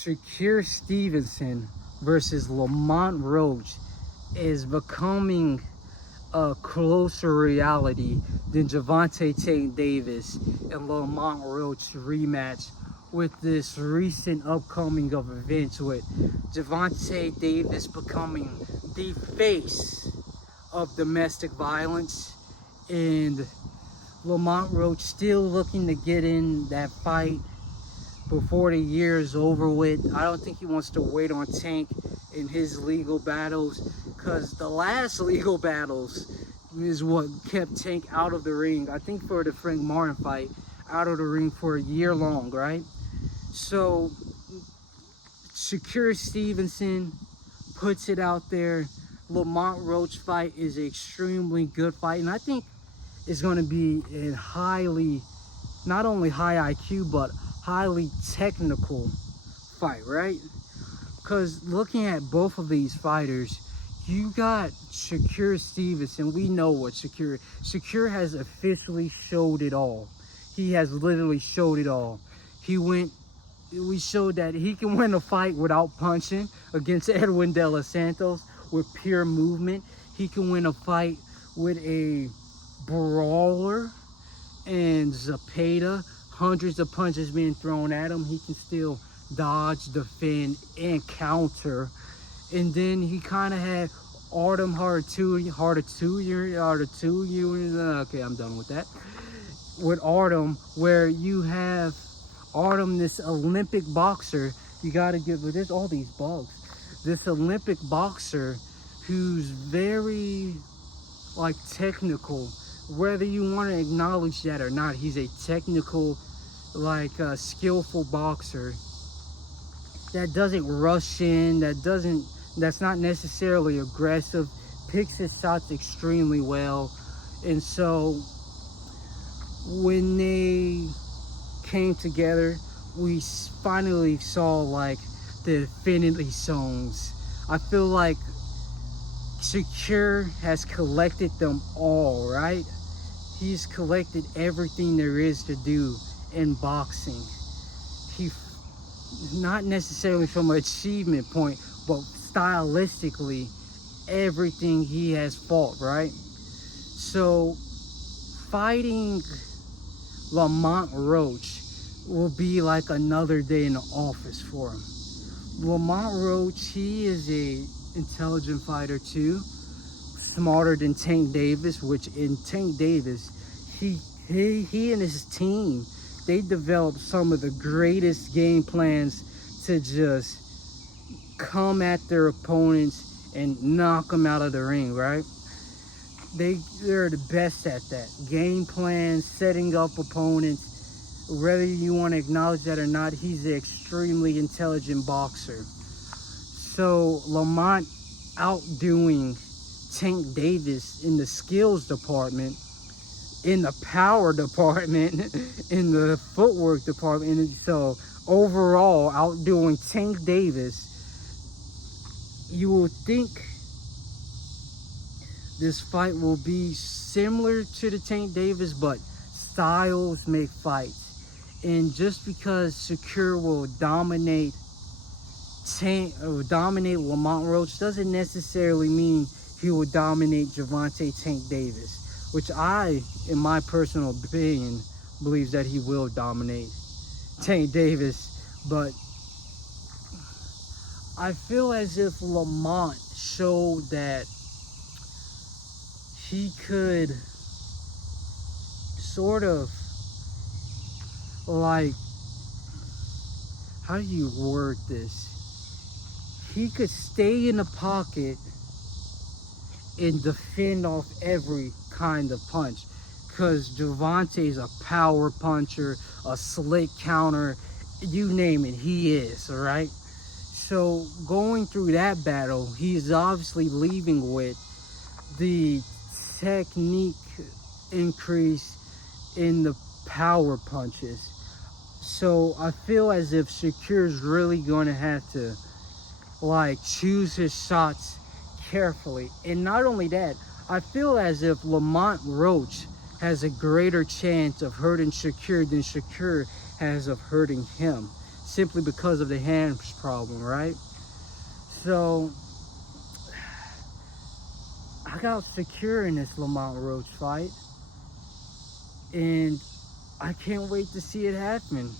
Shakur Stevenson versus Lamont Roach is becoming a closer reality than Gervonta Davis and Lamont Roach rematch with this recent upcoming of events, with Gervonta Davis becoming the face of domestic violence and Lamont Roach still looking to get in that fight before the year is over with. I don't think he wants to wait on Tank in his legal battles, because the last legal battles is what kept Tank out of the ring. I think for the Frank Martin fight, out of the ring for a year long, right? So Shakur Stevenson puts it out there. Lamont Roach fight is an extremely good fight, and I think it's going to be a highly, not only high IQ, but highly technical fight, right? Because looking at both of these fighters, you got Shakur Stevenson. We know what Shakur has officially showed it all. He has literally showed it all. We showed that he can win a fight without punching against Edwin De Los Santos with pure movement. He can win a fight with a brawler and Zapata, hundreds of punches being thrown at him. He can still dodge, defend, and counter. And then he kind of had Artem Haratuyan, okay, I'm done with that. With Artem, where you have Artem, this Olympic boxer, you got to give, but there's all these bugs. This Olympic boxer who's very, like, technical. Whether you want to acknowledge that or not, he's a technical, like, skillful boxer that doesn't rush in, that's not necessarily aggressive, picks his shots extremely well. And so when they came together, we finally saw, like, the Infinity Songs. I feel like Shakur has collected them all, right? He's collected everything there is to do in boxing. He, not necessarily from an achievement point, but stylistically, everything he has fought, right? So fighting Lamont Roach will be like another day in the office for him. Lamont Roach, he is a intelligent fighter too, smarter than Tank Davis, which in Tank Davis, he and his team, they developed some of the greatest game plans to just come at their opponents and knock them out of the ring, right? They're the best at that. Game plans, setting up opponents. Whether you want to acknowledge that or not, he's an extremely intelligent boxer. So Lamont outdoing Tank Davis in the skills department, in the power department, in the footwork department. And so overall outdoing Tank Davis, you will think this fight will be similar to the Tank Davis, but styles make fights. And just because Shakur will dominate Lamont Roach doesn't necessarily mean he will dominate Gervonta Tank Davis, which I, in my personal opinion, believes that he will dominate Tank Davis. But I feel as if Lamont showed that he could sort of, like, how do you word this? He could stay in the pocket and defend off every kind of punch, because Gervonta's a power puncher, a slick counter, you name it, he is, all right? So going through that battle, he's obviously leaving with the technique increase in the power punches. So I feel as if Shakur's really going to have to, like, choose his shots carefully. And not only that, I feel as if Lamont Roach has a greater chance of hurting Shakur than Shakur has of hurting him, simply because of the hands problem, right? So I got Shakur in this Lamont Roach fight, and I can't wait to see it happen.